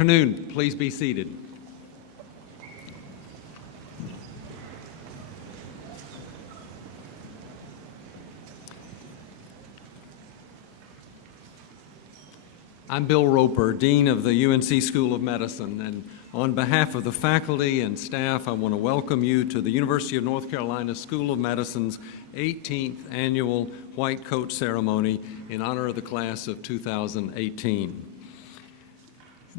afternoon. Please be seated. I'm Bill Roper, Dean of the UNC School of Medicine, and on behalf of the faculty and staff, I want to welcome you to the University of North Carolina School of Medicine's 18th annual White Coat Ceremony in honor of the class of 2018.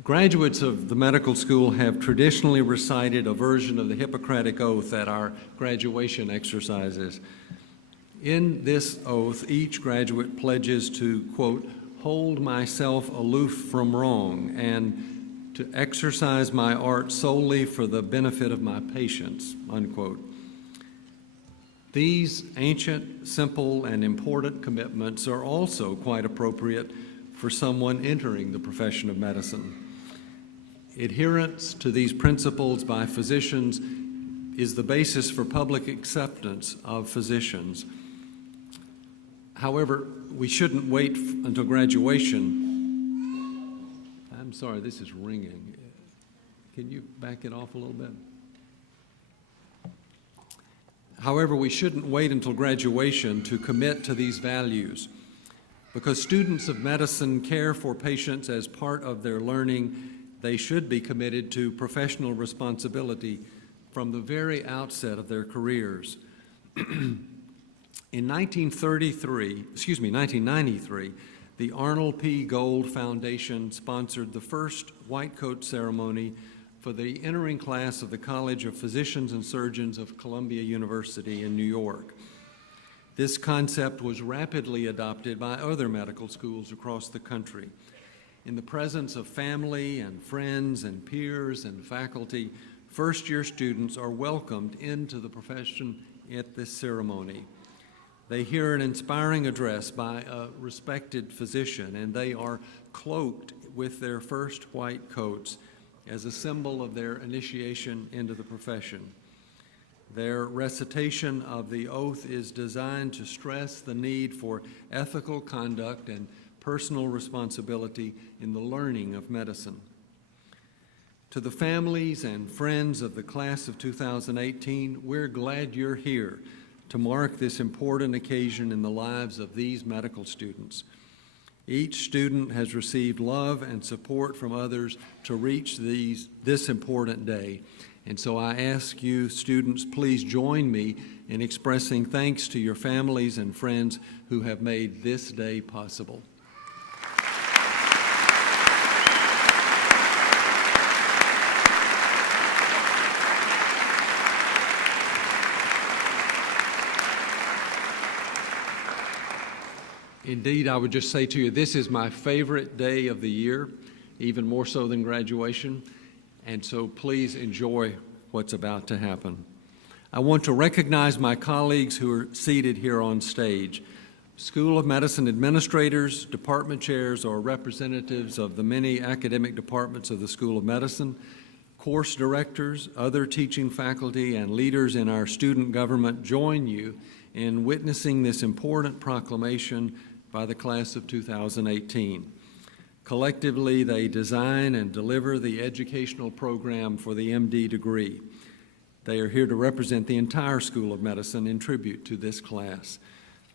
Graduates of the medical school have traditionally recited a version of the Hippocratic Oath at our graduation exercises. In this oath, each graduate pledges to, quote, hold myself aloof from wrong and to exercise my art solely for the benefit of my patients, unquote. These ancient, simple, and important commitments are also quite appropriate for someone entering the profession of medicine. Adherence to these principles by physicians is the basis for public acceptance of physicians. However, we shouldn't wait until graduation. I'm sorry, this is ringing. Can you back it off a little bit? However, we shouldn't wait until graduation to commit to these values, because students of medicine care for patients as part of their learning. They should be committed to professional responsibility from the very outset of their careers. In 1993, the Arnold P. Gold Foundation sponsored the first White Coat Ceremony for the entering class of the College of Physicians and Surgeons of Columbia University in New York. This concept was rapidly adopted by other medical schools across the country. In the presence of family and friends and peers and faculty, first-year students are welcomed into the profession at this ceremony. They hear an inspiring address by a respected physician, and they are cloaked with their first white coats as a symbol of their initiation into the profession. Their recitation of the oath is designed to stress the need for ethical conduct and personal responsibility in the learning of medicine. To the families and friends of the class of 2018, we're glad you're here to mark this important occasion in the lives of these medical students. Each student has received love and support from others to reach this important day. And so I ask you, students, please join me in expressing thanks to your families and friends who have made this day possible. Indeed, I would just say to you, this is my favorite day of the year, even more so than graduation, and so please enjoy what's about to happen. I want to recognize my colleagues who are seated here on stage. School of Medicine administrators, department chairs, or representatives of the many academic departments of the School of Medicine, course directors, other teaching faculty, and leaders in our student government join you in witnessing this important proclamation by the class of 2018. Collectively, they design and deliver the educational program for the MD degree. They are here to represent the entire School of Medicine in tribute to this class.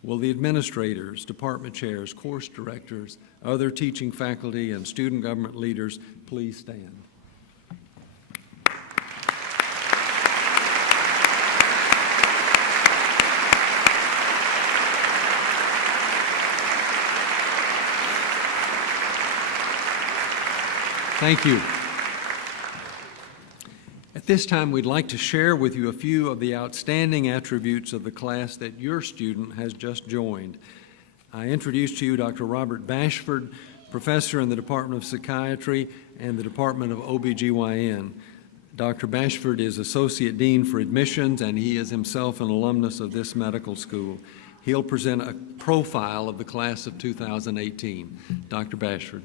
Will the administrators, department chairs, course directors, other teaching faculty, and student government leaders please stand? Thank you. At this time, we'd like to share with you a few of the outstanding attributes of the class that your student has just joined. I introduce to you Dr. Robert Bashford, professor in the Department of Psychiatry and the Department of OBGYN. Dr. Bashford is Associate Dean for Admissions, and he is himself an alumnus of this medical school. He'll present a profile of the class of 2018. Dr. Bashford.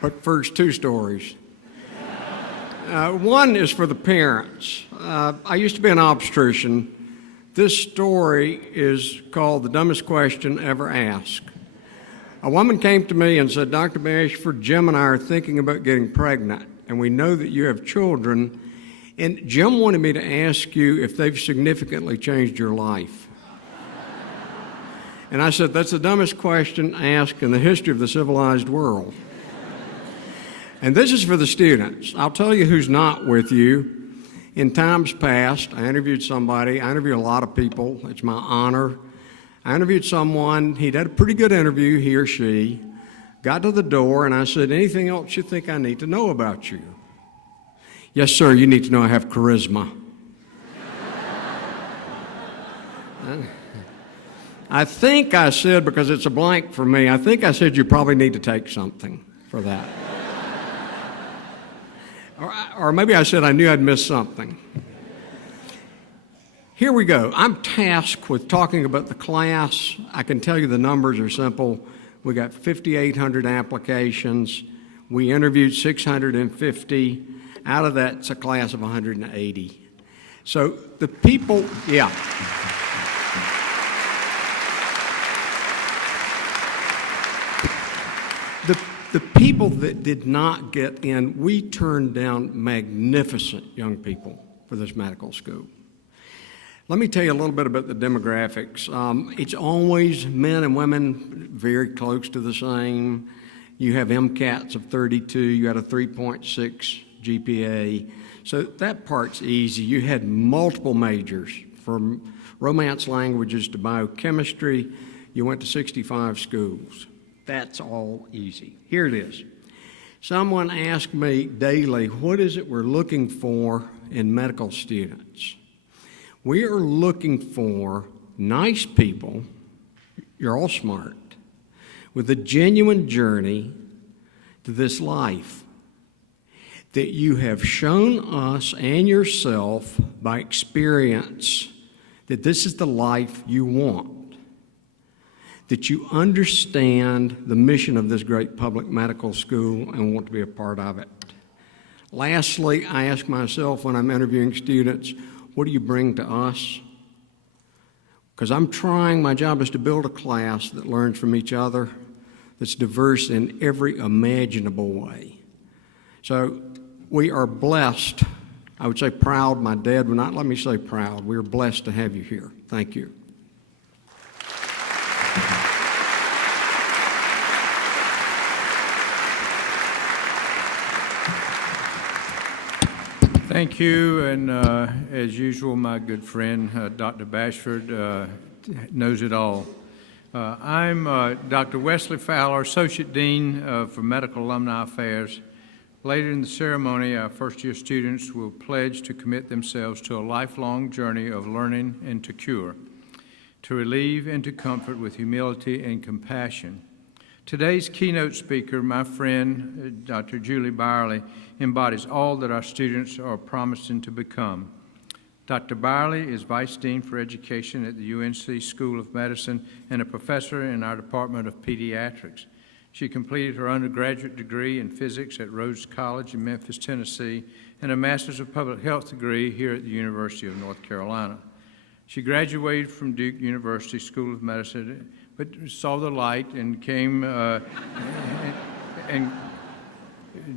But first, two stories. One is for the parents. I used to be an obstetrician This story is called The Dumbest Question Ever Asked. A woman came to me and said, Dr. Bashford, Jim and I are thinking about getting pregnant, and we know that you have children, and Jim wanted me to ask you if they've significantly changed your life. And I said, that's the dumbest question asked in the history of the civilized world. And this is for the students. I'll tell you who's not with you. In times past, I interviewed somebody. I interview a lot of people. It's my honor. I interviewed someone. He'd had a pretty good interview, he or she. Got to the door, and I said, anything else you think I need to know about you? Yes, sir, you need to know I have charisma. I think I said, because it's a blank for me, I think I said you probably need to take something for that. Or maybe I said I knew I'd missed something. Here we go. I'm tasked with talking about the class. I can tell you the numbers are simple. We got 5,800 applications. We interviewed 650. Out of that, it's a class of 180. So the people, yeah. The people that did not get in, we turned down magnificent young people for this medical school. Let me tell you a little bit about the demographics. It's always men and women very close to the same. You have MCATs of 32, you had a 3.6 GPA. So that part's easy. You had multiple majors from Romance languages to biochemistry. You went to 65 schools. That's all easy. Here it is. Someone asked me daily, what is it we're looking for in medical students? We are looking for nice people, you're all smart, with a genuine journey to this life that you have shown us and yourself by experience that this is the life you want. That you understand the mission of this great public medical school and want to be a part of it. Lastly, I ask myself when I'm interviewing students, what do you bring to us? Because my job is to build a class that learns from each other, that's diverse in every imaginable way. So we are blessed, I would say proud, my dad would not let me say proud, we are blessed to have you here. Thank you. Thank you, and as usual, my good friend, Dr. Bashford, knows it all. I'm Dr. Wesley Fowler, Associate Dean for Medical Alumni Affairs. Later in the ceremony, our first-year students will pledge to commit themselves to a lifelong journey of learning and to cure, to relieve and to comfort with humility and compassion. Today's keynote speaker, my friend, Dr. Julie Byerly, embodies all that our students are promising to become. Dr. Byerly is Vice Dean for Education at the UNC School of Medicine and a professor in our Department of Pediatrics. She completed her undergraduate degree in physics at Rhodes College in Memphis, Tennessee, and a Master's of Public Health degree here at the University of North Carolina. She graduated from Duke University School of Medicine, but saw the light and came and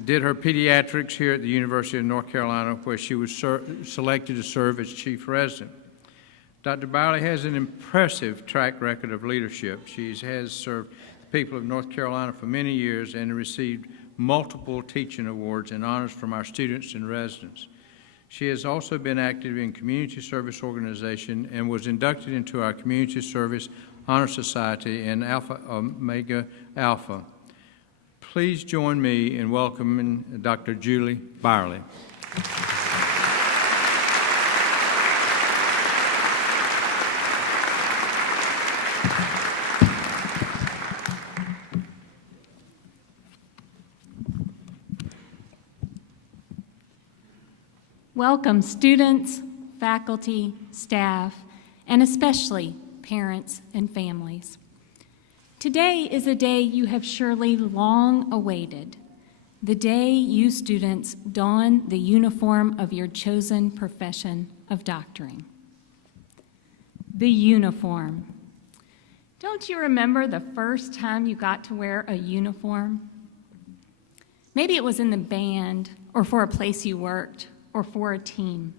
did her pediatrics here at the University of North Carolina, where she was selected to serve as chief resident. Dr. Byerly has an impressive track record of leadership. She has served the people of North Carolina for many years and received multiple teaching awards and honors from our students and residents. She has also been active in community service organization and was inducted into our Community Service Honor Society and Alpha Omega Alpha. Please join me in welcoming Dr. Julie Byerly. Welcome students, faculty, staff, and especially parents and families. Today is a day you have surely long awaited, the day you students don the uniform of your chosen profession of doctoring. the uniform. Don't you remember the first time you got to wear a uniform? Maybe it was in the band, or for a place you worked, or for a team.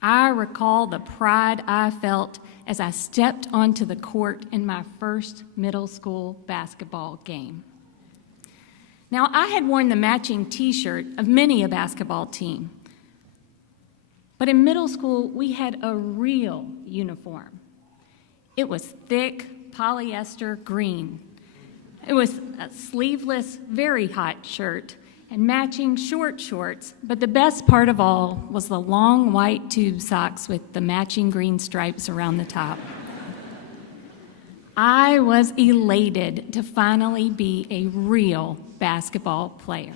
I recall the pride I felt as I stepped onto the court in my first middle school basketball game. Now, I had worn the matching t-shirt of many a basketball team, but in middle school, we had a real uniform. It was thick polyester green. It was a sleeveless, very hot shirt and matching short shorts, but the best part of all was the long white tube socks with the matching green stripes around the top. I was elated to finally be a real basketball player.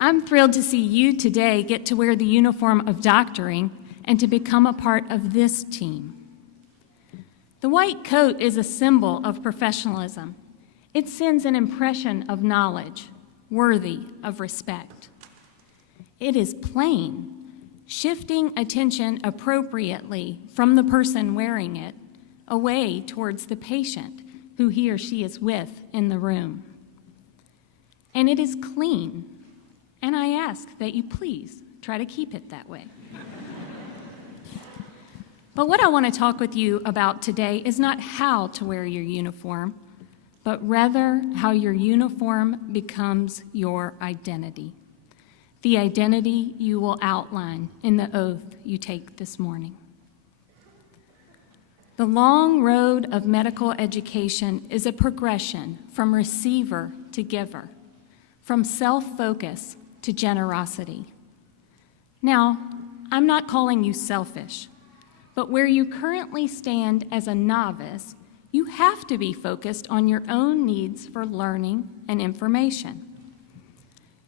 I'm thrilled to see you today get to wear the uniform of doctoring and to become a part of this team. The white coat is a symbol of professionalism. It sends an impression of knowledge, worthy of respect. It is plain, shifting attention appropriately from the person wearing it away towards the patient who he or she is with in the room. And it is clean, and I ask that you please try to keep it that way. But what I want to talk with you about today is not how to wear your uniform, but rather how your uniform becomes your identity, the identity you will outline in the oath you take this morning. The long road of medical education is a progression from receiver to giver, from self-focus to generosity. Now, I'm not calling you selfish, but where you currently stand as a novice, you have to be focused on your own needs for learning and information.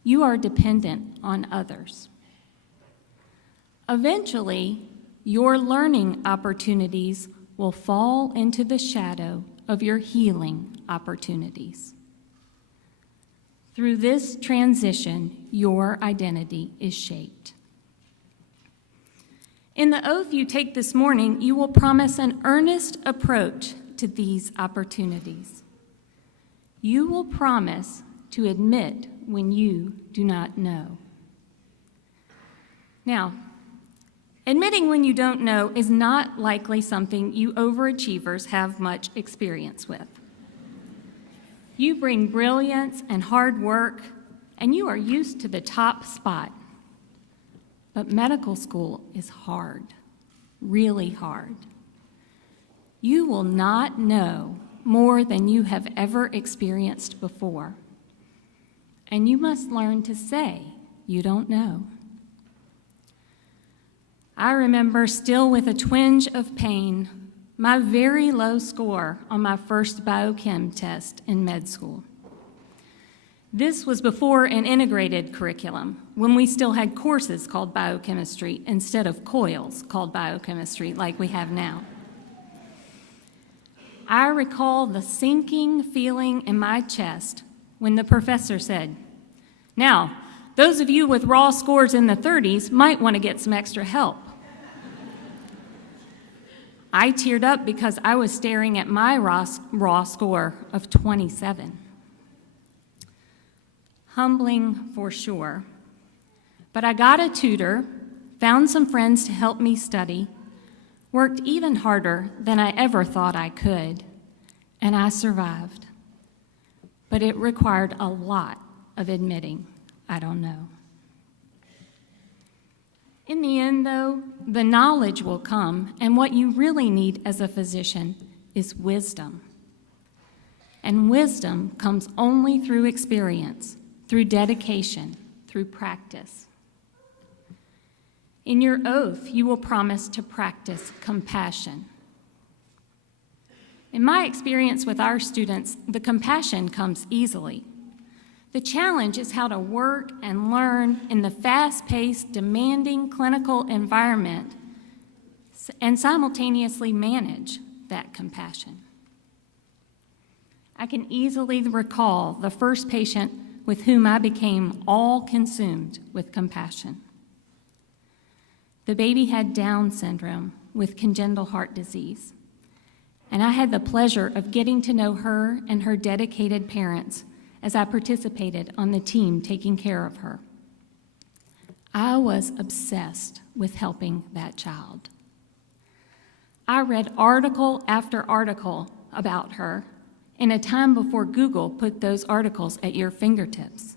You are dependent on others. Eventually, your learning opportunities will fall into the shadow of your healing opportunities. Through this transition, your identity is shaped. In the oath you take this morning, you will promise an earnest approach to these opportunities. You will promise to admit when you do not know. Now, admitting when you don't know is not likely something you overachievers have much experience with. You bring brilliance and hard work, and you are used to the top spot. But medical school is hard, really hard. You will not know more than you have ever experienced before. And you must learn to say you don't know. I remember, still with a twinge of pain, my very low score on my first biochem test in med school. This was before an integrated curriculum, when we still had courses called biochemistry instead of coils called biochemistry like we have now. I recall the sinking feeling in my chest when the professor said, "Now, those of you with raw scores in the 30s might want to get some extra help." I teared up because I was staring at my raw score of 27. Humbling for sure, but I got a tutor, found some friends to help me study, worked even harder than I ever thought I could, and I survived. But it required a lot of admitting I don't know. In the end, though, the knowledge will come, and what you really need as a physician is wisdom. And wisdom comes only through experience, through dedication, through practice. In your oath, you will promise to practice compassion. In my experience with our students, the compassion comes easily. The challenge is how to work and learn in the fast-paced, demanding clinical environment and simultaneously manage that compassion. I can easily recall the first patient with whom I became all consumed with compassion. The baby had Down syndrome with congenital heart disease, and I had the pleasure of getting to know her and her dedicated parents as I participated on the team taking care of her. I was obsessed with helping that child. I read article after article about her in a time before Google put those articles at your fingertips.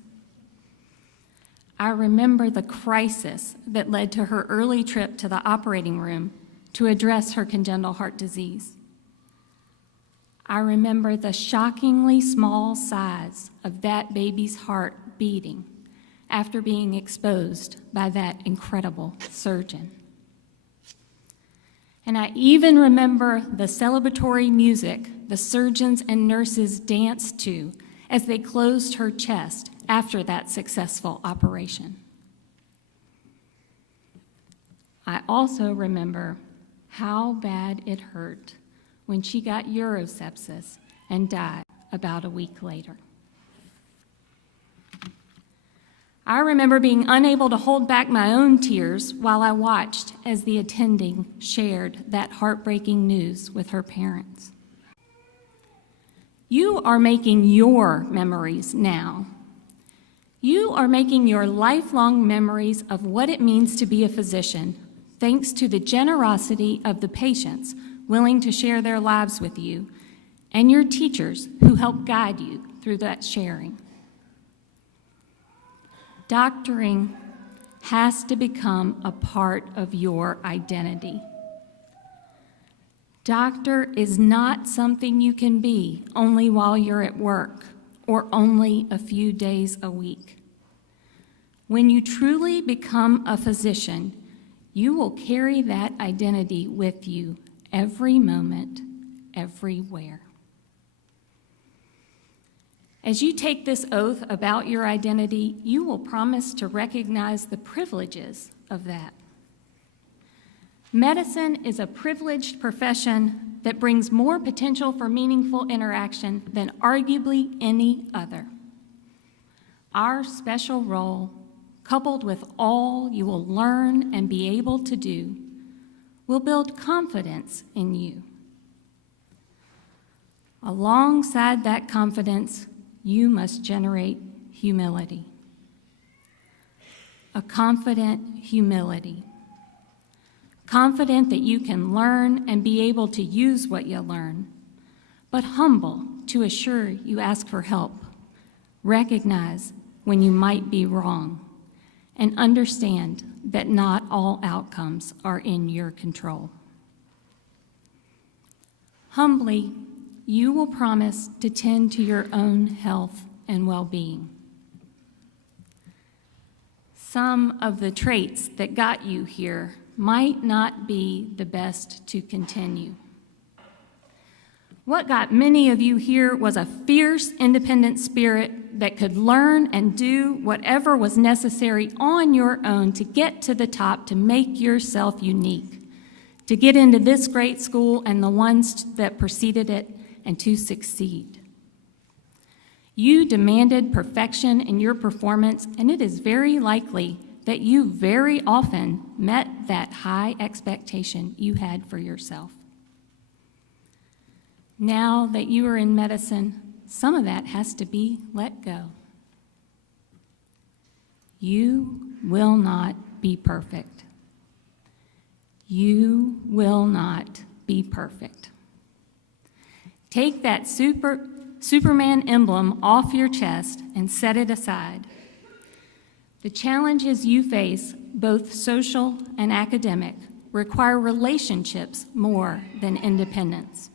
I remember the crisis that led to her early trip to the operating room to address her congenital heart disease. I remember the shockingly small size of that baby's heart beating after being exposed by that incredible surgeon. And I even remember the celebratory music the surgeons and nurses danced to as they closed her chest after that successful operation. I also remember how bad it hurt when she got urosepsis and died about a week later. I remember being unable to hold back my own tears while I watched as the attending shared that heartbreaking news with her parents. You are making your memories now. You are making your lifelong memories of what it means to be a physician, thanks to the generosity of the patients willing to share their lives with you and your teachers who help guide you through that sharing. Doctoring has to become a part of your identity. Doctor is not something you can be only while you're at work or only a few days a week. When you truly become a physician, you will carry that identity with you every moment, everywhere. As you take this oath about your identity, you will promise to recognize the privileges of that. Medicine is a privileged profession that brings more potential for meaningful interaction than arguably any other. Our special role, coupled with all you will learn and be able to do, will build confidence in you. Alongside that confidence, you must generate humility. A confident humility. Confident that you can learn and be able to use what you learn, but humble to assure you ask for help, recognize when you might be wrong, and understand that not all outcomes are in your control. Humbly, you will promise to tend to your own health and well-being. Some of the traits that got you here might not be the best to continue. What got many of you here was a fierce, independent spirit that could learn and do whatever was necessary on your own to get to the top, to make yourself unique, to get into this great school and the ones that preceded it, and to succeed. You demanded perfection in your performance, and it is very likely that you very often met that high expectation you had for yourself. Now that you are in medicine, some of that has to be let go. You will not be perfect. You will not be perfect. Take that Superman emblem off your chest and set it aside. The challenges you face, both social and academic, require relationships more than independence.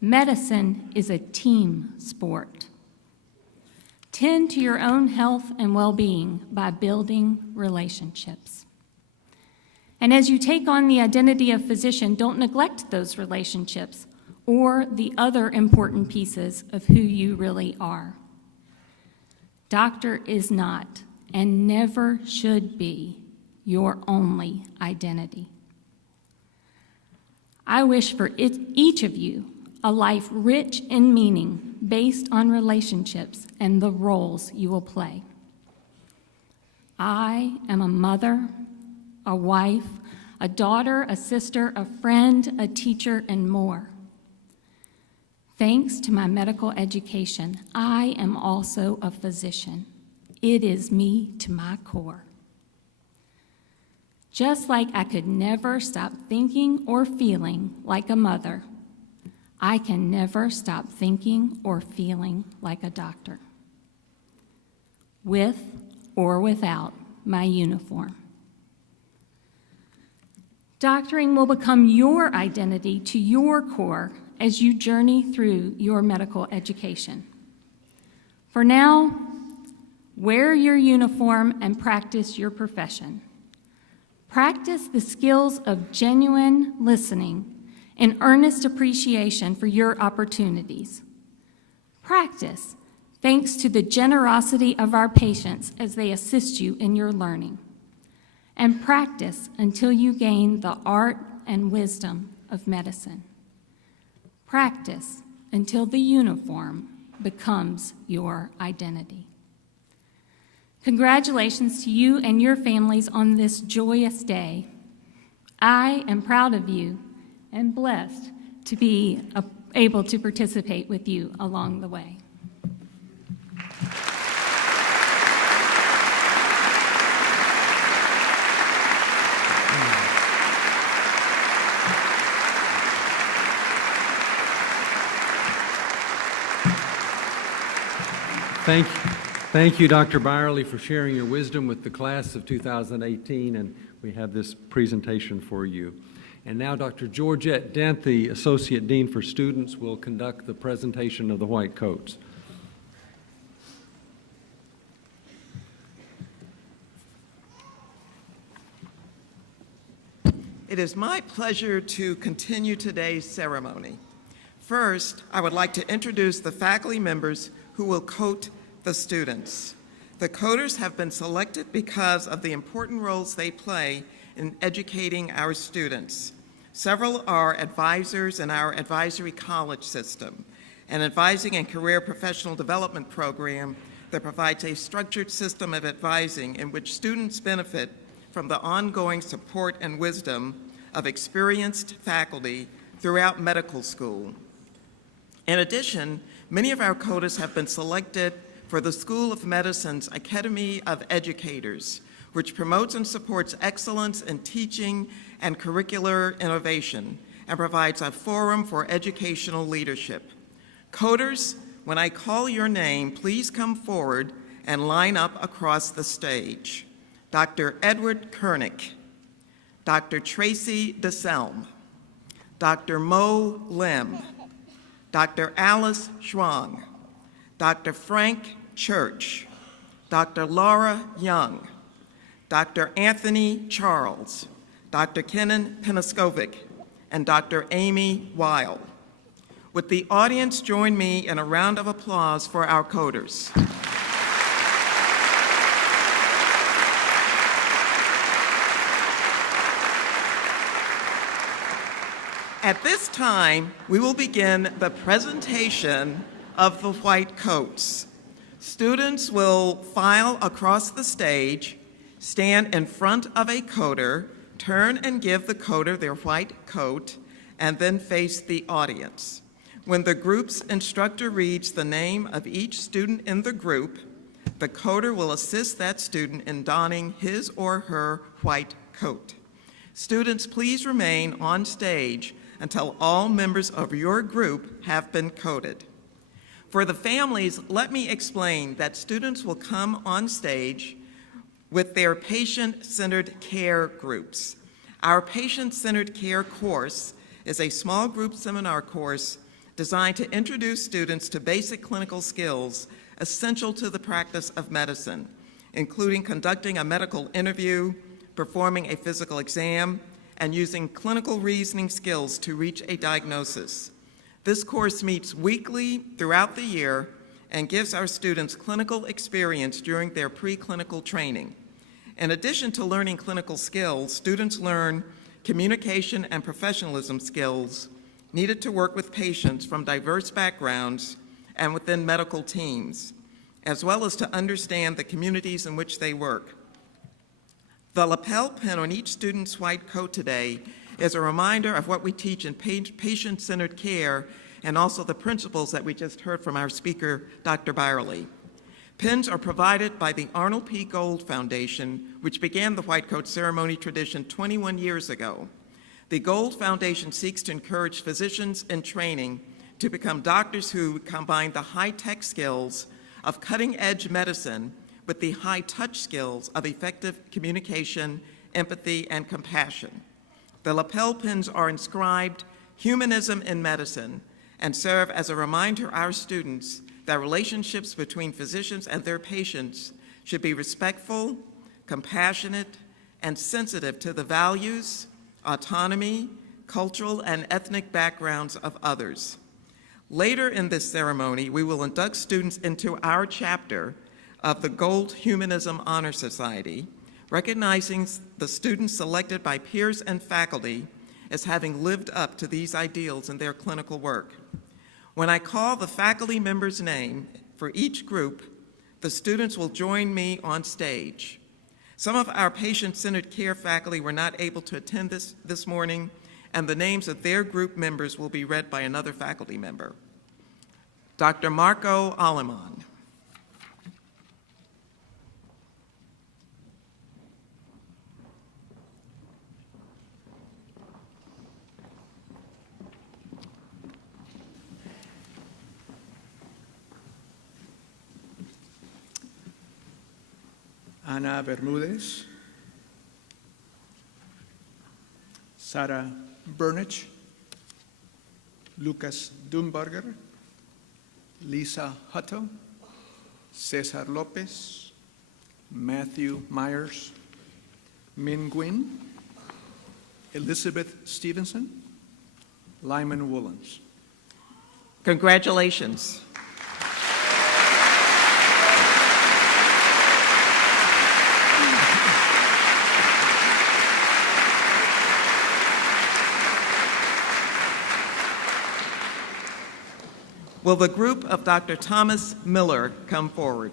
Medicine is a team sport. Tend to your own health and well-being by building relationships. And as you take on the identity of physician, don't neglect those relationships or the other important pieces of who you really are. Doctor is not, and never should be, your only identity. I wish for each of you a life rich in meaning based on relationships and the roles you will play. I am a mother, a wife, a daughter, a sister, a friend, a teacher, and more. Thanks to my medical education, I am also a physician. It is me to my core. Just like I could never stop thinking or feeling like a mother, I can never stop thinking or feeling like a doctor, with or without my uniform. Doctoring will become your identity to your core as you journey through your medical education. For now, wear your uniform and practice your profession. Practice the skills of genuine listening and earnest appreciation for your opportunities. Practice thanks to the generosity of our patients as they assist you in your learning. And practice until you gain the art and wisdom of medicine. Practice until the uniform becomes your identity. Congratulations to you and your families on this joyous day. I am proud of you and blessed to be able to participate with you along the way. Thank you, Dr. Byerly, for sharing your wisdom with the class of 2018, and we have this presentation for you. And now Dr. Georgette Dent, the Associate Dean for Students, will conduct the presentation of the white coats. It is my pleasure to continue today's ceremony. First, I would like to introduce the faculty members who will coat the students. The coaters have been selected because of the important roles they play in educating our students. Several are advisors in our advisory college system, an advising and career professional development program that provides a structured system of advising in which students benefit from the ongoing support and wisdom of experienced faculty throughout medical school. In addition, many of our coaters have been selected for the School of Medicine's Academy of Educators, which promotes and supports excellence in teaching and curricular innovation and provides a forum for educational leadership. Coders, when I call your name, please come forward and line up across the stage. Dr. Edward Kernick, Dr. Tracy DeSelm, Dr. Mo Lim, Dr. Alice Schwang, Dr. Frank Church, Dr. Laura Young, Dr. Anthony Charles, Dr. Kenan Peniskovic, and Dr. Amy Weil. Would the audience join me in a round of applause for our coders? At this time, we will begin the presentation of the white coats. Students will file across the stage, stand in front of a coder, turn and give the coder their white coat, and then face the audience. When the group's instructor reads the name of each student in the group, the coder will assist that student in donning his or her white coat. Students, please remain on stage until all members of your group have been coated. For the families, let me explain that students will come on stage with their patient-centered care groups. Our patient-centered care course is a small group seminar course designed to introduce students to basic clinical skills essential to the practice of medicine, including conducting a medical interview, performing a physical exam, and using clinical reasoning skills to reach a diagnosis. This course meets weekly throughout the year and gives our students clinical experience during their preclinical training. In addition to learning clinical skills, students learn communication and professionalism skills needed to work with patients from diverse backgrounds and within medical teams, as well as to understand the communities in which they work. The lapel pin on each student's white coat today is a reminder of what we teach in patient-centered care and also the principles that we just heard from our speaker, Dr. Byerly. Pins are provided by the Arnold P. Gold Foundation, which began the white coat ceremony tradition 21 years ago. The Gold Foundation seeks to encourage physicians in training to become doctors who combine the high-tech skills of cutting-edge medicine with the high-touch skills of effective communication, empathy, and compassion. The lapel pins are inscribed "Humanism in Medicine" and serve as a reminder to our students that relationships between physicians and their patients should be respectful, compassionate, and sensitive to the values, autonomy, cultural, and ethnic backgrounds of others. Later in this ceremony, we will induct students into our chapter of the Gold Humanism Honor Society, recognizing the students selected by peers and faculty as having lived up to these ideals in their clinical work. When I call the faculty member's name for each group, the students will join me on stage. Some of our patient-centered care faculty were not able to attend this morning, and the names of their group members will be read by another faculty member. Dr. Marco Aleman. Ana Bermudez, Sarah Burnich, Lucas Dumbarger, Lisa Hutto, Cesar Lopez, Matthew Myers, Min Nguyen, Elizabeth Stevenson, Lyman Woolens. Congratulations. Will the group of Dr. Thomas Miller come forward?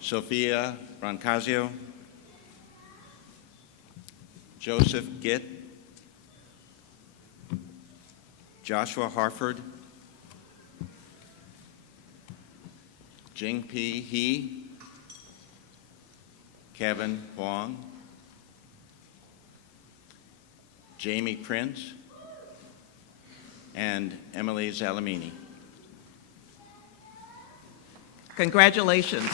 Sophia Roncasio, Joseph Gitt, Joshua Harford, Jing-P He, Kevin Huang, Jamie Prince, and Emily Zalamini. Congratulations.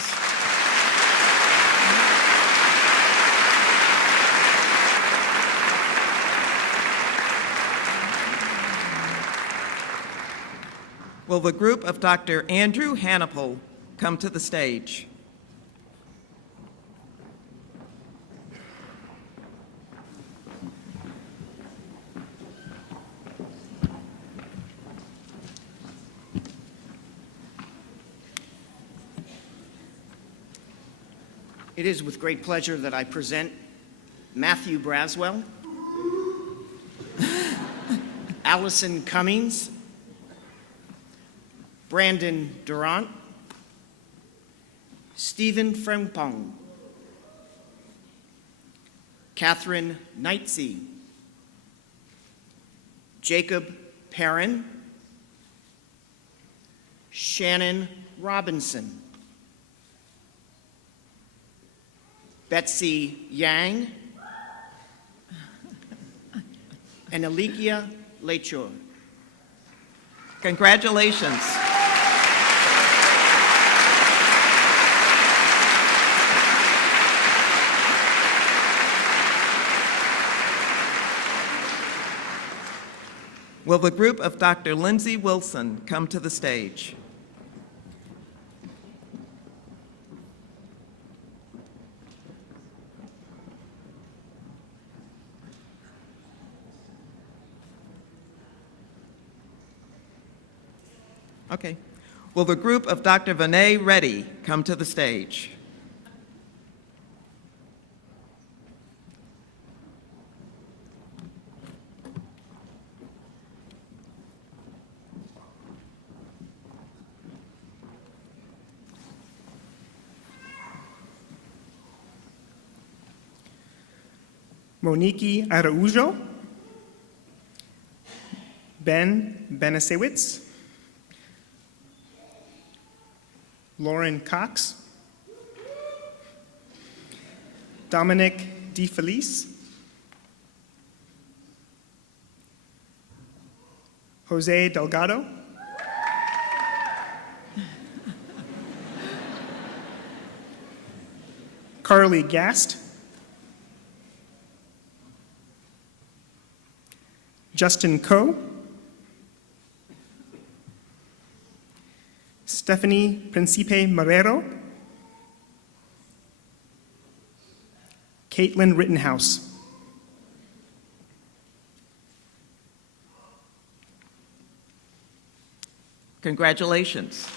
Will the group of Dr. Andrew Hannipel come to the stage? It is with great pleasure that I present Matthew Braswell, Allison Cummings, Brandon Durant, Stephen Frempong, Catherine Knightsey, Jacob Perrin, Shannon Robinson, Betsy Yang, and Alikia Lechor. Congratulations. Will the group of Dr. Lindsay Wilson come to the stage? Okay. Will the group of Dr. Vinay Reddy come to the stage? Monique Araujo, Ben Benasewitz, Lauren Cox, Dominic DeFelice, Jose Delgado, Carly Gast, Justin Coe, Stephanie Principe Marrero, Caitlin Rittenhouse. Congratulations.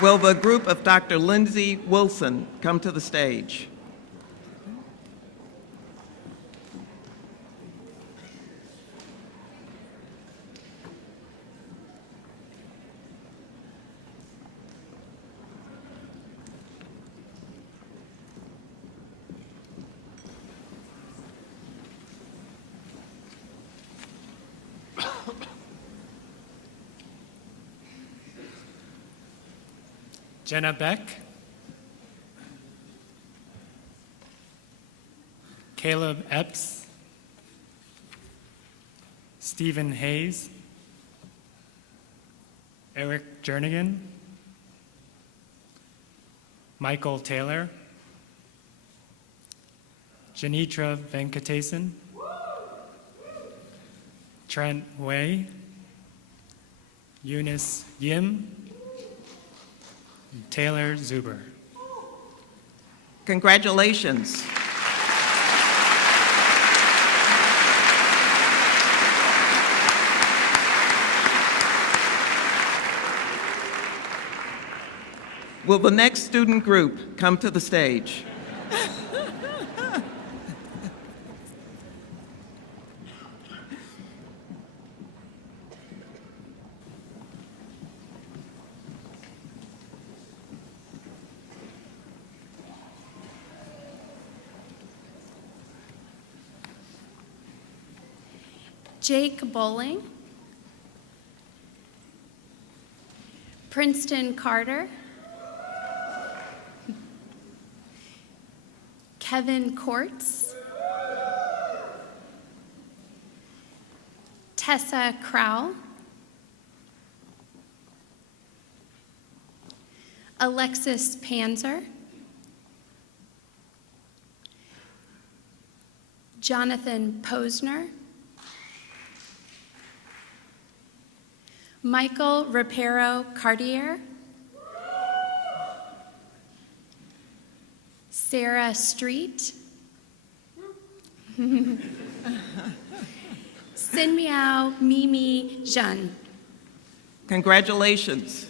Will the group of Dr. Lindsay Wilson come to the stage? Jenna Beck, Caleb Epps, Stephen Hayes, Eric Jernigan, Michael Taylor, Janitra Venkatesan, Trent Way, Eunice Yim, Taylor Zuber. Congratulations. Will the next student group come to the stage? Jake Bowling, Princeton Carter, Kevin Courts, Tessa Crowell, Alexis Panzer, Jonathan Posner, Michael Rapero Cartier, Sarah Street, Sin Miao Mimi Zhen. Congratulations.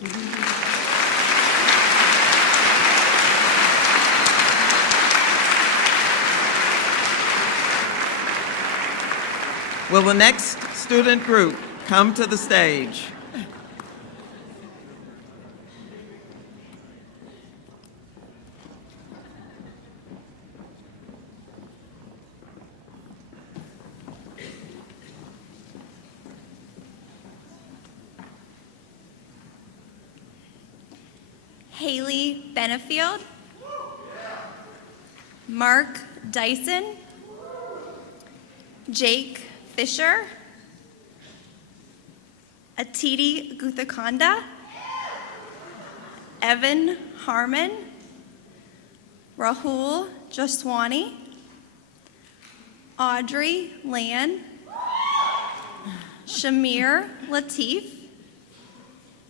Will the next student group come to the stage? Haley Benefield, Mark Dyson, Jake Fisher, Atiti Guthakonda, Evan Harmon, Rahul Jaswani, Audrey Land, Shamir Latif,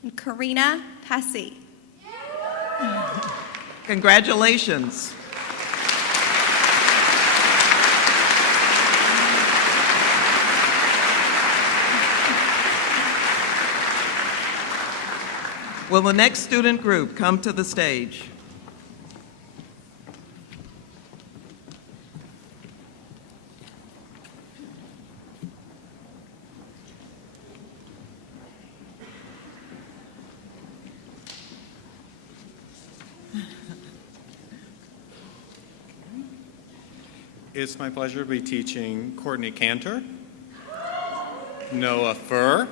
and Karina Passy. Congratulations. Will the next student group come to the stage? It's my pleasure to be teaching Courtney Cantor, Noah Furr,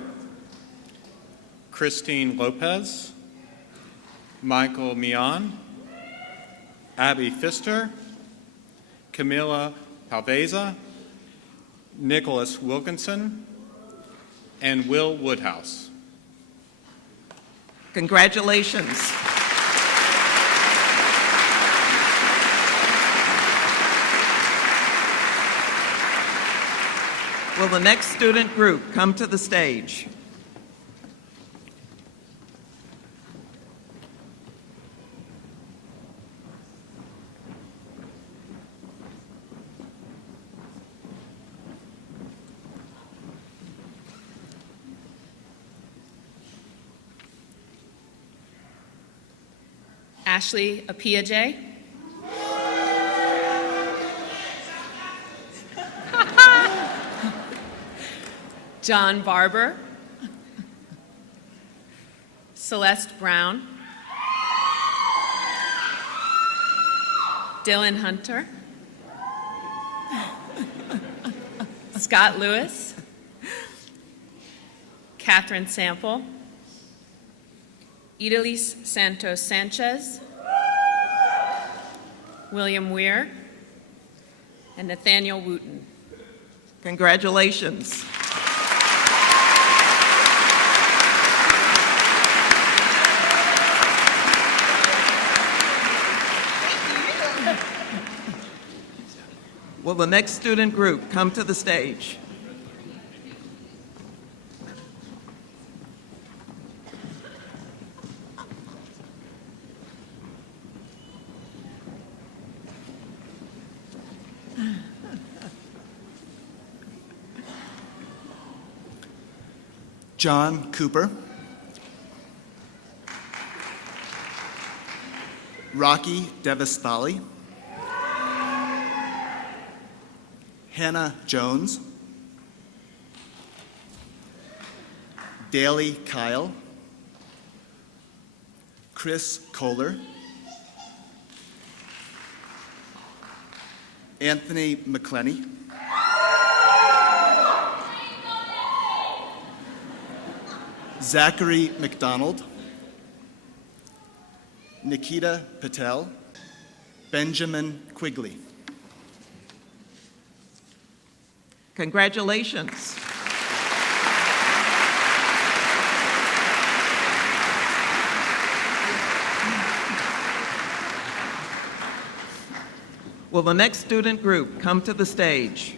Christine Lopez, Michael Mian, Abby Pfister, Camila Palveza, Nicholas Wilkinson, and Will Woodhouse. Congratulations. Will the next student group come to the stage? Ashley Apiaje. John Barber. Celeste Brown. Dylan Hunter. Scott Lewis. Catherine Sample. Idalis Santos Sanchez, William Weir, and Nathaniel Wooten. Congratulations. Will the next student group come to the stage? John Cooper, Rocky Devastali, Hannah Jones, Daly Kyle, Chris Kohler, Anthony McClenny, Zachary McDonald, Nikita Patel, Benjamin Quigley. Congratulations. Will the next student group come to the stage?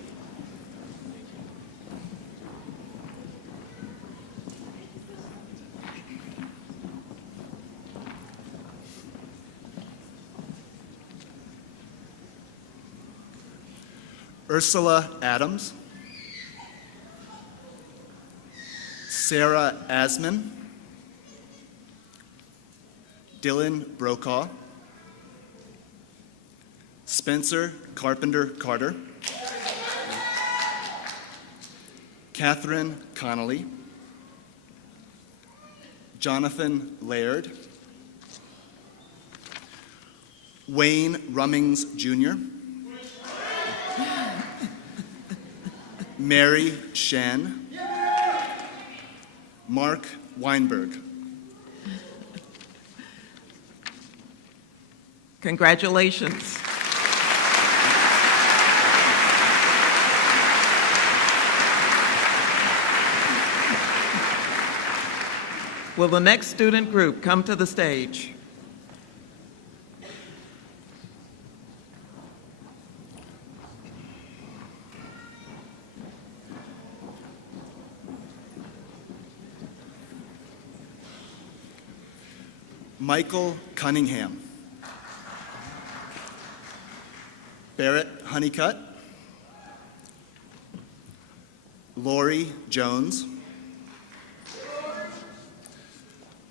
Ursula Adams, Sarah Asman, Dylan Brokaw, Spencer Carpenter Carter, Catherine Connolly, Jonathan Laird, Wayne Rummings Jr., Mary Shan, Mark Weinberg. Congratulations. Will the next student group come to the stage? Michael Cunningham. Barrett Honeycutt. Lori Jones.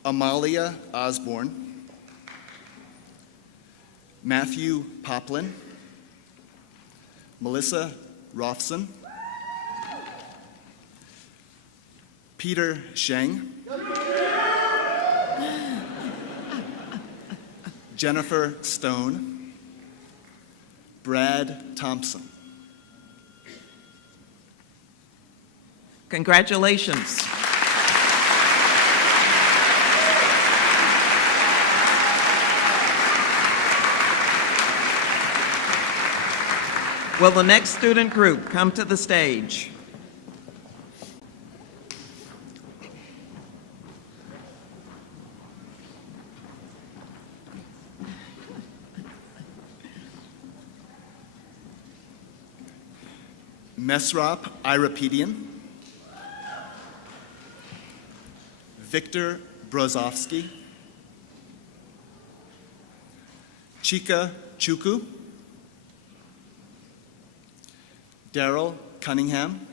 Amalia Osborne. Matthew Poplin. Melissa Rothson. Peter Sheng. Jennifer Stone. Brad Thompson. Congratulations. Will the next student group come to the stage? Mesrop Irapedian. Victor Brozovsky. Chika Chuku. Daryl Cunningham.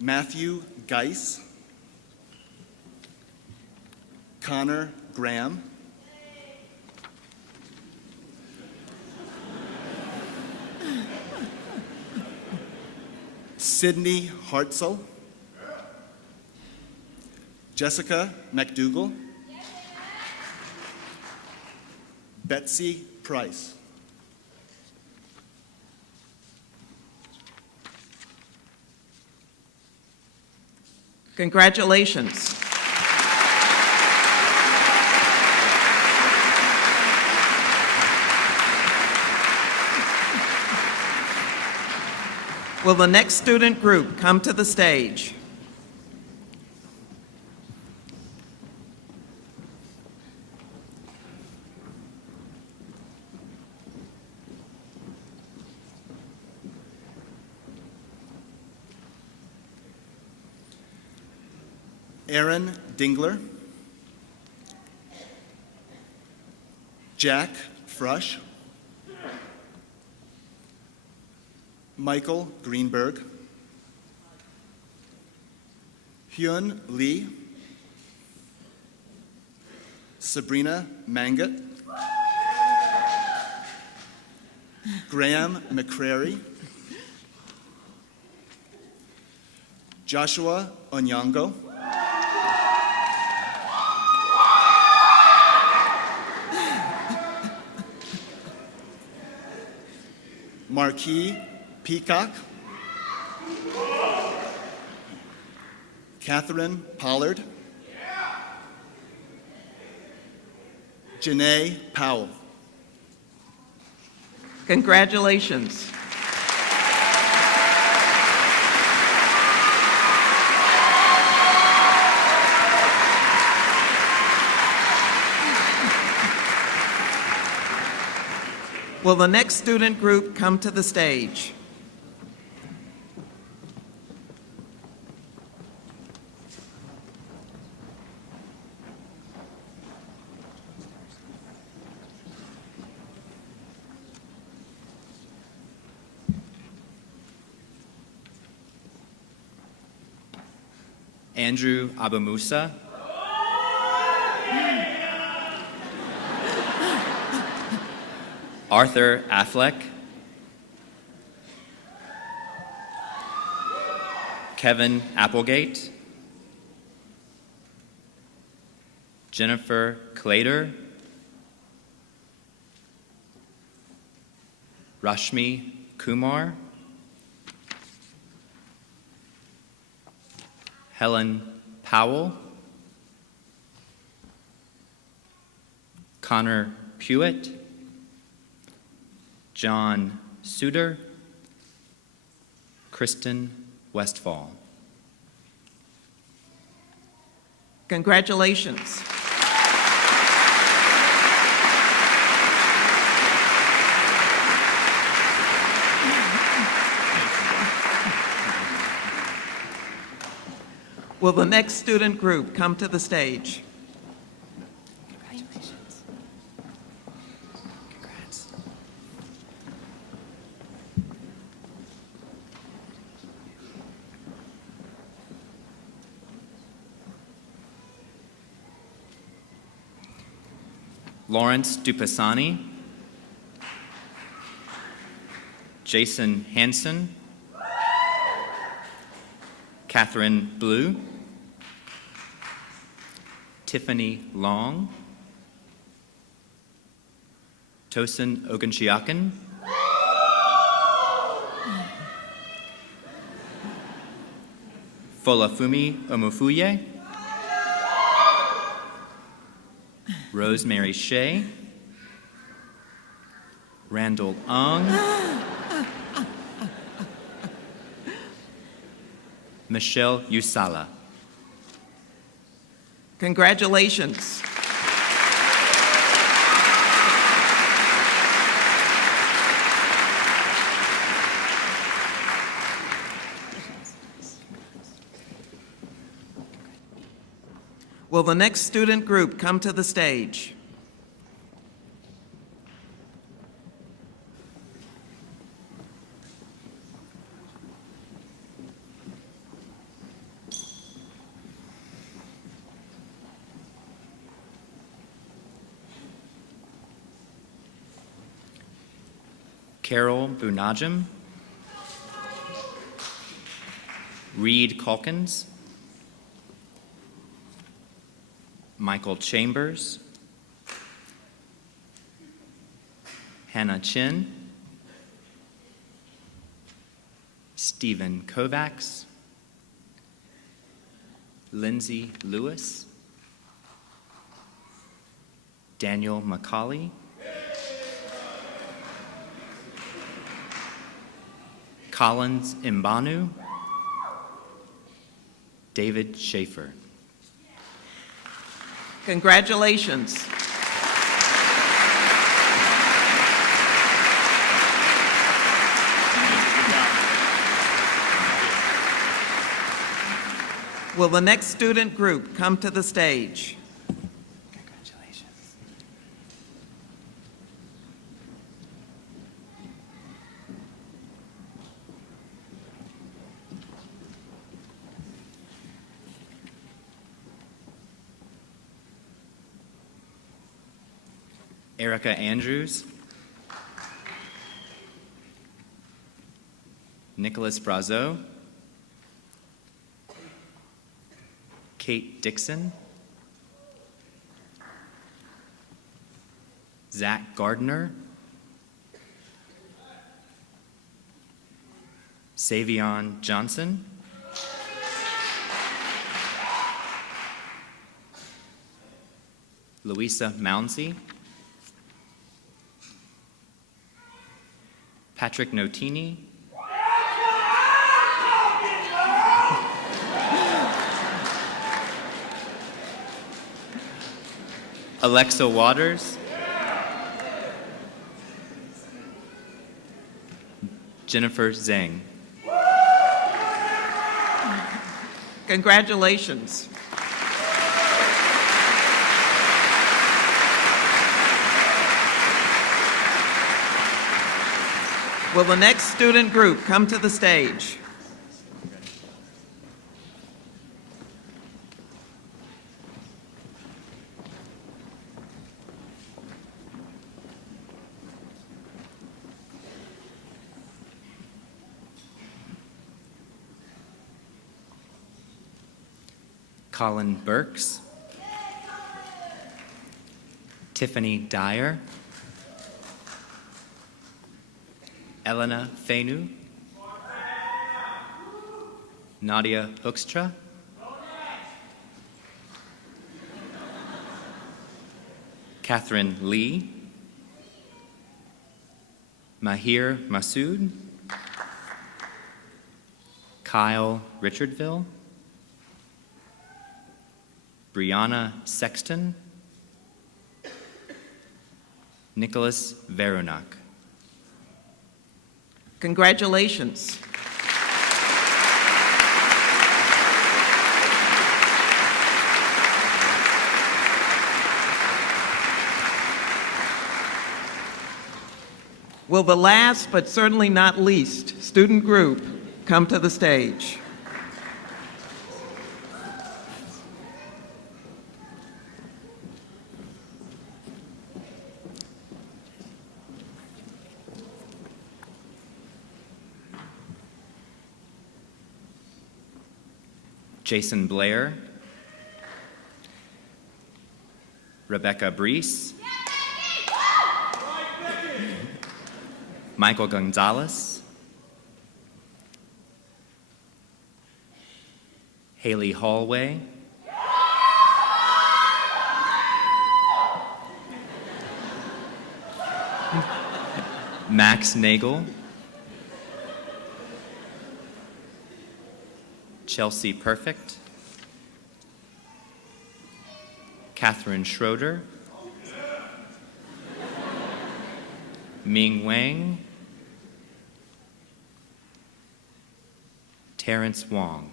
Matthew Geis. Connor Graham. Sydney Hartzell. Jessica McDougall. Betsy Price. Congratulations. Will the next student group come to the stage? Aaron Dingler. Jack Frush. Michael Greenberg. Hyun Lee. Sabrina Mangat. Graham McCrary. Joshua Onyango. Marquis Peacock. Catherine Pollard. Janae Powell. Congratulations. Will the next student group come to the stage? Andrew Abamusa. Arthur Affleck. Kevin Applegate. Jennifer Clater. Rashmi Kumar. Helen Powell. Connor Pewitt. John Suter. Kristen Westfall. Congratulations. Will the next student group come to the stage? Lawrence Dupasani, Jason Hansen, Catherine Blue, Tiffany Long, Tosin Ogunshiakan, Folafumi Omofuye, Rosemary Shea, Randall Ong, Michelle Usala. Congratulations. Will the next student group come to the stage? Carol Bunajam, Reed Calkins, Michael Chambers, Hannah Chin, Stephen Kovacs, Lindsay Lewis, Daniel McCauley, Collins Mbanu, David Schaefer. Congratulations. Will the next student group come to the stage? Erica Andrews, Nicholas Brazeau, Kate Dixon, Zach Gardner, Savion Johnson, Louisa Mounsey, Patrick Notini, Alexa Waters, Jennifer Zhang. Congratulations. Will the next student group come to the stage? Colin Burks, Tiffany Dyer, Elena Fainu, Nadia Hoekstra, Catherine Lee, Mahir Masood, Kyle Richardville, Brianna Sexton, Nicholas Veronak. Congratulations. Will the last but certainly not least student group come to the stage? Jason Blair, Rebecca Brees, Michael Gonzalez, Haley Hallway, Max Nagel, Chelsea Perfect, Catherine Schroeder, Ming Wang, Terrence Wong.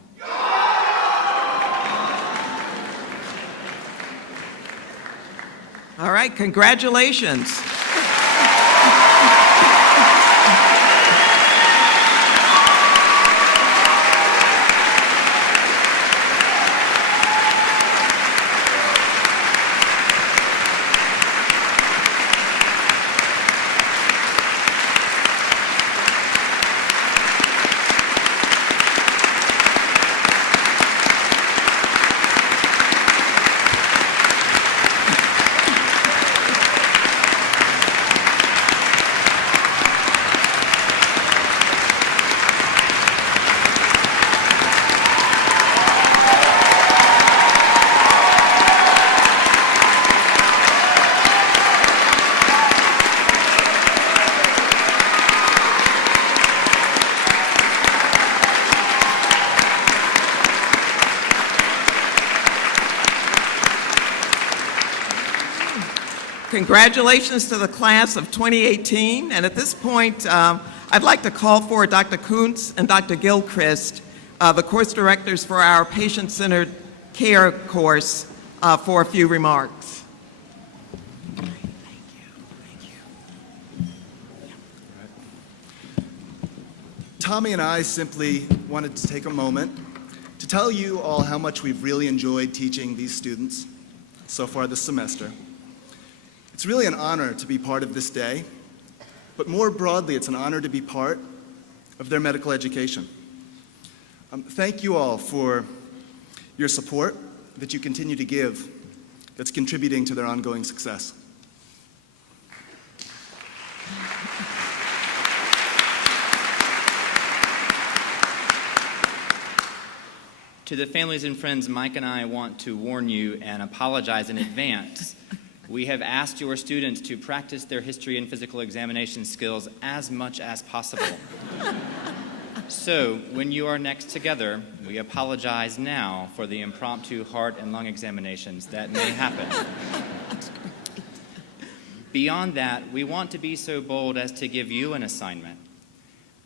All right, congratulations. Congratulations to the class of 2018. And at this point, I'd like to call for Dr. Kuntz and Dr. Gilchrist, the course directors for our patient-centered care course, for a few remarks. Tommy and I simply wanted to take a moment to tell you all how much we've really enjoyed teaching these students so far this semester. It's really an honor to be part of this day, but more broadly, it's an honor to be part of their medical education. Thank you all for your support that you continue to give that's contributing to their ongoing success. To the families and friends, Mike and I want to warn you and apologize in advance. We have asked your students to practice their history and physical examination skills as much as possible. So, when you are next together, we apologize now for the impromptu heart and lung examinations that may happen. Beyond that, we want to be so bold as to give you an assignment.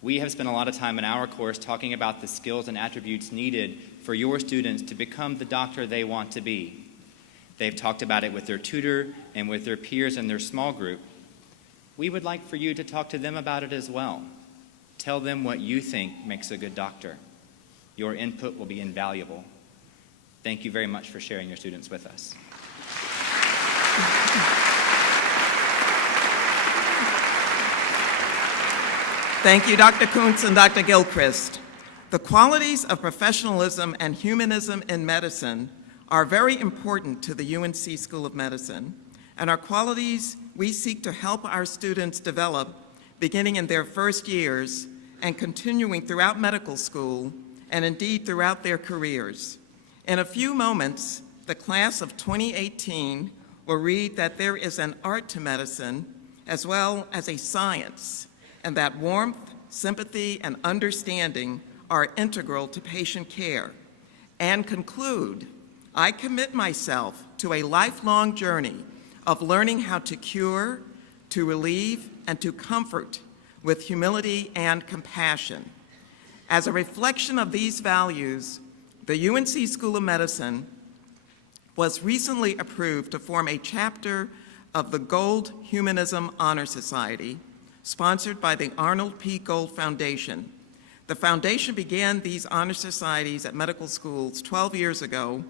We have spent a lot of time in our course talking about the skills and attributes needed for your students to become the doctor they want to be. They've talked about it with their tutor and with their peers in their small group. We would like for you to talk to them about it as well. Tell them what you think makes a good doctor. Your input will be invaluable. Thank you very much for sharing your students with us. Thank you, Dr. Kuntz and Dr. Gilchrist. The qualities of professionalism and humanism in medicine are very important to the UNC School of Medicine, and are qualities we seek to help our students develop beginning in their first years and continuing throughout medical school, and indeed throughout their careers. In a few moments, the class of 2018 will read that there is an art to medicine as well as a science, and that warmth, sympathy, and understanding are integral to patient care, and conclude, I commit myself to a lifelong journey of learning how to cure, to relieve, and to comfort with humility and compassion. As a reflection of these values, the UNC School of Medicine was recently approved to form a chapter of the Gold Humanism Honor Society sponsored by the Arnold P. Gold Foundation. The foundation began these honor societies at medical schools 12 years ago,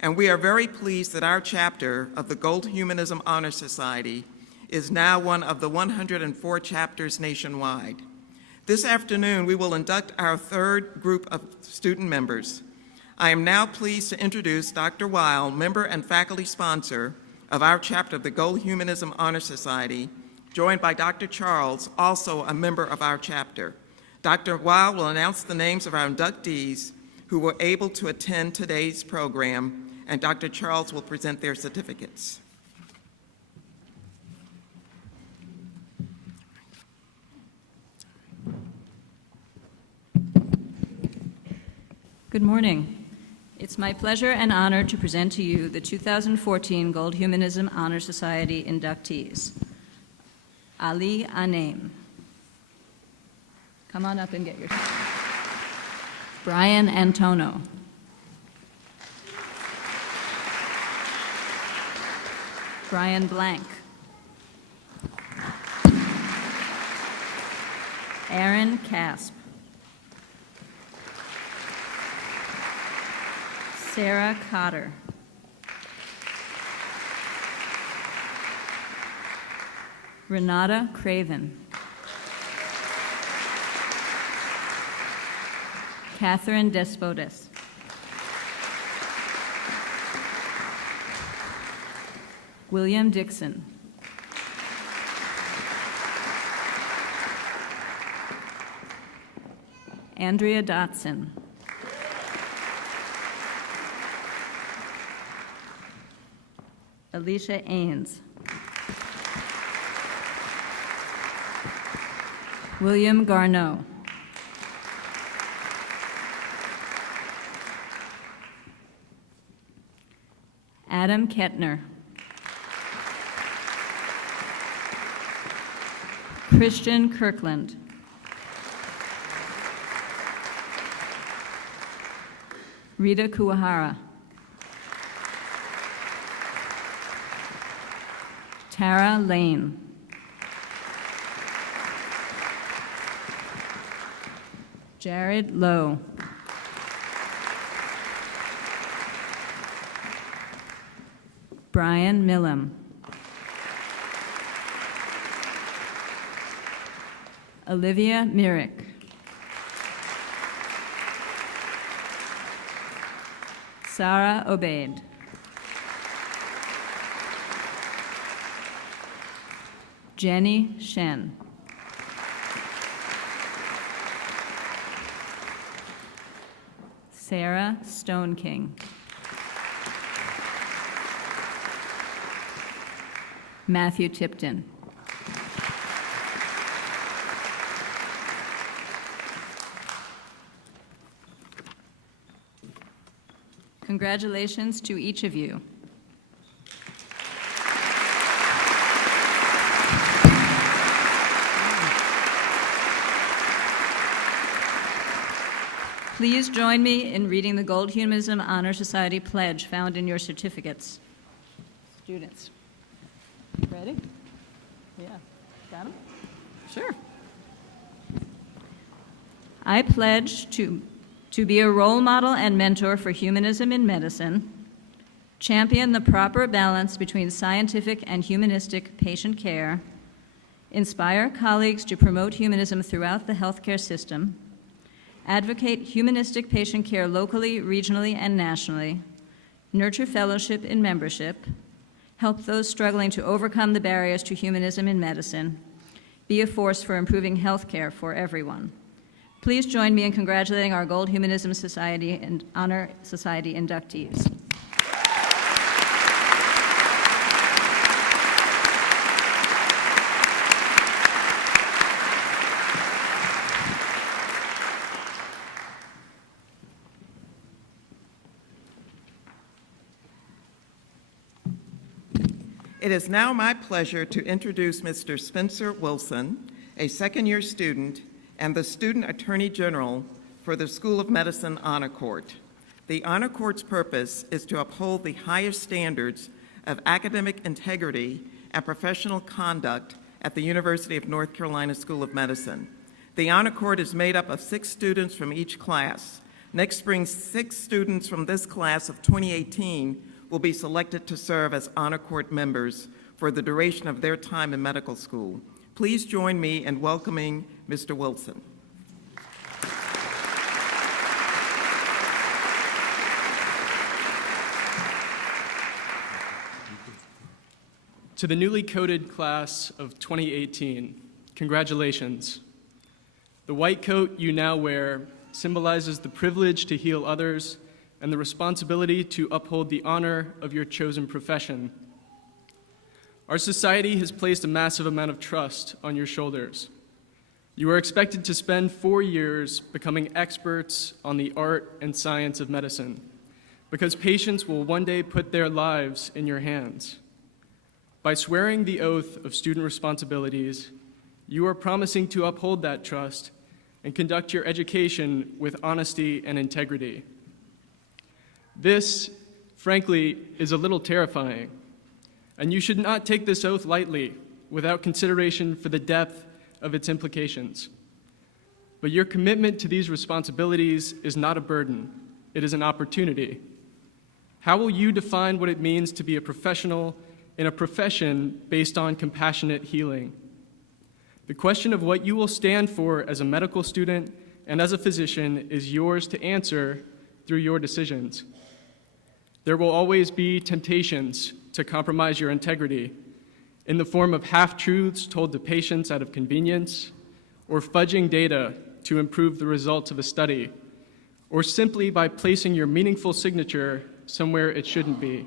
and we are very pleased that our chapter of the Gold Humanism Honor Society is now one of the 104 chapters nationwide. This afternoon, we will induct our third group of student members. I am now pleased to introduce Dr. Weil, member and faculty sponsor of our chapter of the Gold Humanism Honor Society, joined by Dr. Charles, also a member of our chapter. Dr. Weil will announce the names of our inductees who were able to attend today's program, and Dr. Charles will present their certificates. Good morning. It's my pleasure and honor to present to you the 2014 Gold Humanism Honor Society inductees. Ali Anem. Come on up and get your... Brian Antono. Brian Blank. Aaron Casp. Sarah Cotter. Renata Craven. Catherine Despotes. William Dixon. Andrea Dotson. Alicia Ains. William Garneau. Adam Kettner. Christian Kirkland. Rita Kuwahara. Tara Lane. Jared Lowe. Brian Millam. Olivia Myrick. Sarah Obeid. Jenny Shen. Sarah Stone King. Matthew Tipton. Congratulations to each of you. Please join me in reading the Gold Humanism Honor Society pledge found in your certificates. Students, ready? Yeah, got them? Sure. I pledge to be a role model and mentor for humanism in medicine, champion the proper balance between scientific and humanistic patient care, inspire colleagues to promote humanism throughout the healthcare system, advocate humanistic patient care locally, regionally, and nationally, nurture fellowship in membership, help those struggling to overcome the barriers to humanism in medicine, be a force for improving healthcare for everyone. Please join me in congratulating our Gold Humanism Society and Honor Society inductees. It is now my pleasure to introduce Mr. Spencer Wilson, a second-year student and the Student Attorney General for the School of Medicine Honor Court. The Honor Court's purpose is to uphold the highest standards of academic integrity and professional conduct at the University of North Carolina School of Medicine. The Honor Court is made up of 6 students from each class. Next spring, 6 students from this class of 2018 will be selected to serve as Honor Court members for the duration of their time in medical school. Please join me in welcoming Mr. Wilson. To the newly coated class of 2018, congratulations. The white coat you now wear symbolizes the privilege to heal others and the responsibility to uphold the honor of your chosen profession. Our society has placed a massive amount of trust on your shoulders. You are expected to spend 4 years becoming experts on the art and science of medicine, because patients will one day put their lives in your hands. By swearing the oath of student responsibilities, you are promising to uphold that trust and conduct your education with honesty and integrity. This, frankly, is a little terrifying, and you should not take this oath lightly without consideration for the depth of its implications. But your commitment to these responsibilities is not a burden, it is an opportunity. How will you define what it means to be a professional in a profession based on compassionate healing? The question of what you will stand for as a medical student and as a physician is yours to answer through your decisions. There will always be temptations to compromise your integrity in the form of half-truths told to patients out of convenience, or fudging data to improve the results of a study, or simply by placing your meaningful signature somewhere it shouldn't be.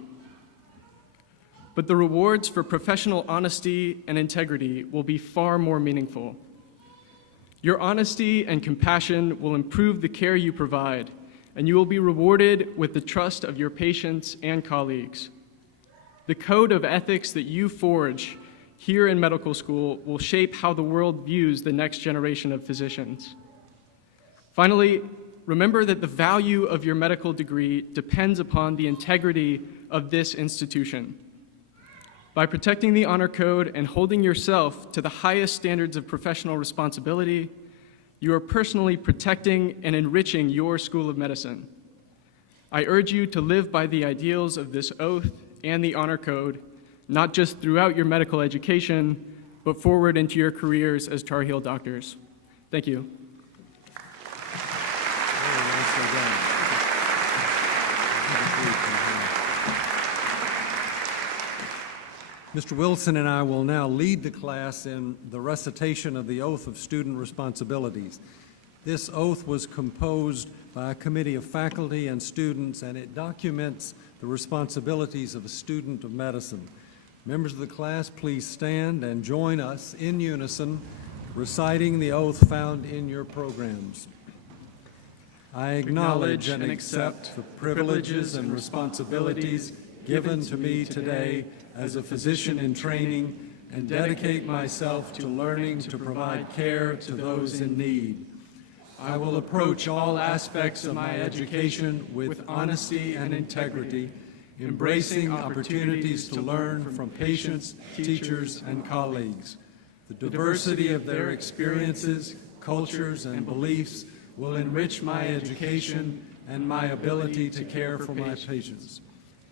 But the rewards for professional honesty and integrity will be far more meaningful. Your honesty and compassion will improve the care you provide, and you will be rewarded with the trust of your patients and colleagues. The code of ethics that you forge here in medical school will shape how the world views the next generation of physicians. Finally, remember that the value of your medical degree depends upon the integrity of this institution. By protecting the honor code and holding yourself to the highest standards of professional responsibility, you are personally protecting and enriching your School of Medicine. I urge you to live by the ideals of this oath and the honor code, not just throughout your medical education, but forward into your careers as Tar Heel doctors. Thank you. Mr. Wilson and I will now lead the class in the recitation of the Oath of Student Responsibilities. This oath was composed by a committee of faculty and students, and it documents the responsibilities of a student of medicine. Members of the class, please stand and join us in unison, reciting the oath found in your programs. I acknowledge and accept the privileges and responsibilities given to me today as a physician in training, and dedicate myself to learning to provide care to those in need. I will approach all aspects of my education with honesty and integrity, embracing opportunities to learn from patients, teachers, and colleagues. The diversity of their experiences, cultures, and beliefs will enrich my education and my ability to care for my patients.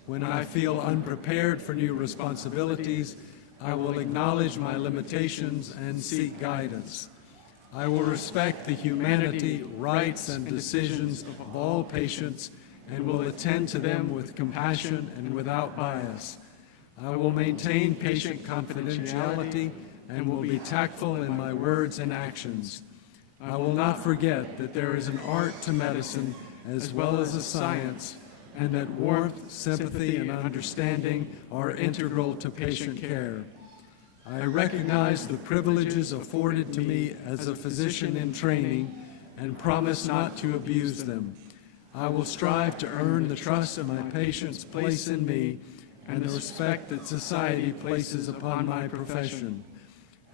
When I feel unprepared for new responsibilities, I will acknowledge my limitations and seek guidance. I will respect the humanity, rights, and decisions of all patients and will attend to them with compassion and without bias. I will maintain patient confidentiality and will be tactful in my words and actions. I will not forget that there is an art to medicine as well as a science, and that warmth, sympathy, and understanding are integral to patient care. I recognize the privileges afforded to me as a physician in training and promise not to abuse them. I will strive to earn the trust of my patients place in me and the respect that society places upon my profession.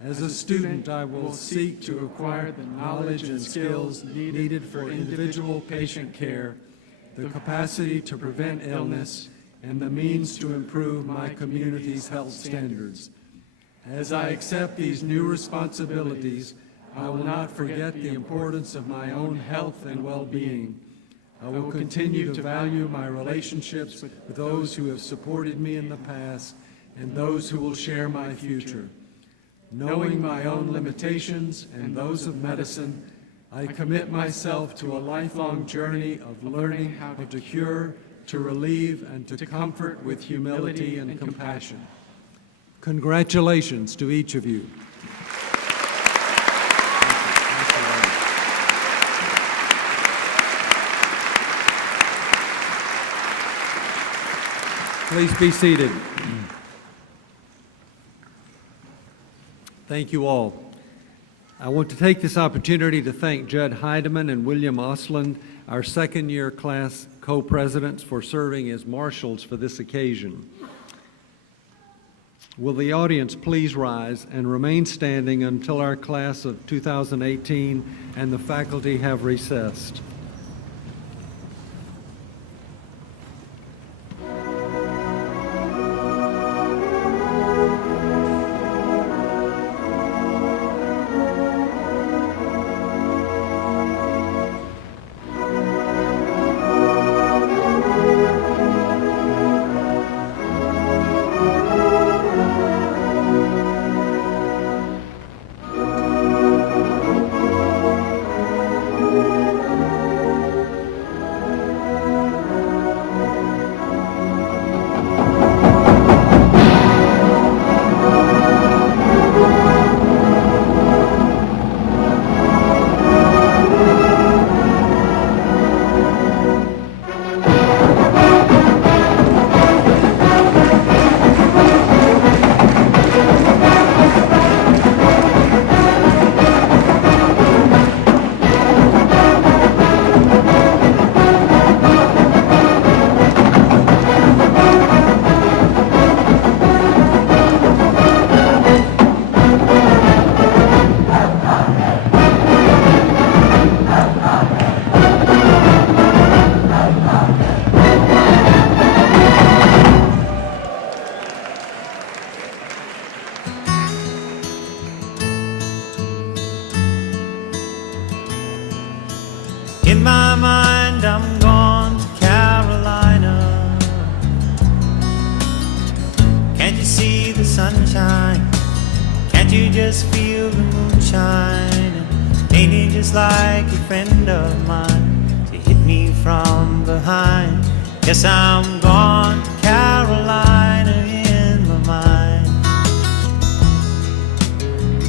As a student, I will seek to acquire the knowledge and skills needed for individual patient care, the capacity to prevent illness, and the means to improve my community's health standards. As I accept these new responsibilities, I will not forget the importance of my own health and well-being. I will continue to value my relationships with those who have supported me in the past and those who will share my future. Knowing my own limitations and those of medicine, I commit myself to a lifelong journey of learning how to cure, to relieve, and to comfort with humility and compassion. Congratulations to each of you. Please be seated. Thank you all. I want to take this opportunity to thank Judd Heidemann and William Osland, our second-year class co-presidents, for serving as marshals for this occasion. Will the audience please rise and remain standing until our class of 2018 and the faculty have recessed. In my mind, I'm gone to Carolina. Can't you see the sunshine? Can't you just feel the moonshine? Ain't it just like a friend of mine to hit me from behind? Yes, I'm gone to Carolina in my mind.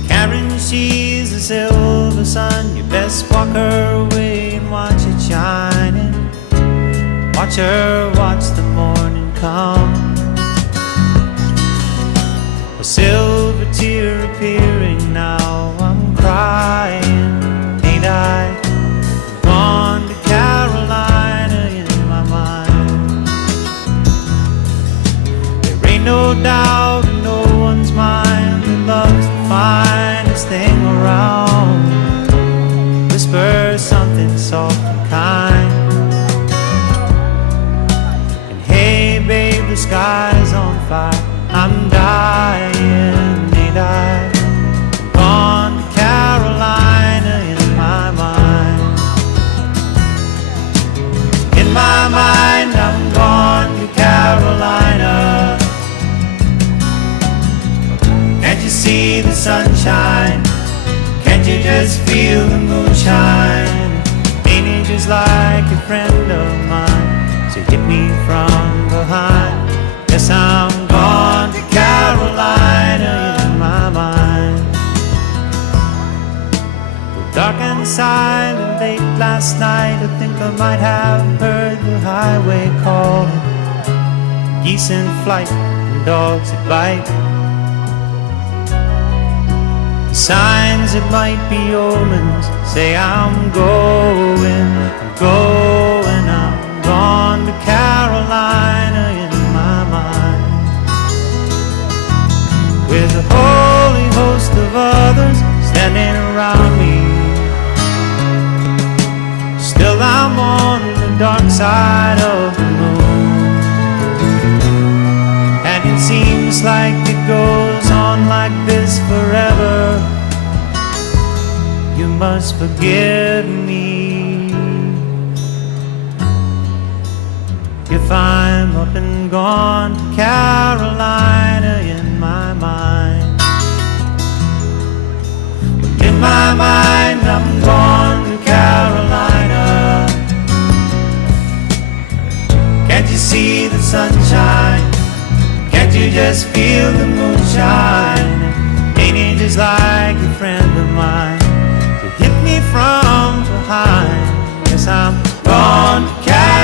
Karen, she's the silver sun. You best walk her away and watch it shining. Watch her watch the morning come. A silver tear appearing now. I'm crying, ain't I? I'm gone to Carolina in my mind. There ain't no doubt in no one's mind that love's the finest thing around. Whisper something soft and kind. And hey babe, the sky's on fire. I'm dying, ain't I? I'm gone to Carolina in my mind. In my mind, I'm gone to Carolina. Can't you see the sunshine? Can't you just feel the moonshine? Ain't it just like a friend of mine to hit me from behind? Yes, I'm gone to Carolina in my mind. Dark and silent late last night, I think I might have heard the highway calling. Geese in flight and dogs that bite. Signs that might be omens say I'm going, I'm gone to Carolina in my mind. With a holy host of others standing around me, still I'm on the dark side of the moon. And it seems like it goes on on like this forever, you must forgive me. If I'm up and gone to Carolina in my mind, in my mind I'm gone to Carolina. Can't you see the sunshine? Can't you just feel the moonshine? Ain't it just like a friend of mine to hit me from behind? Yes, I'm gone to Carolina.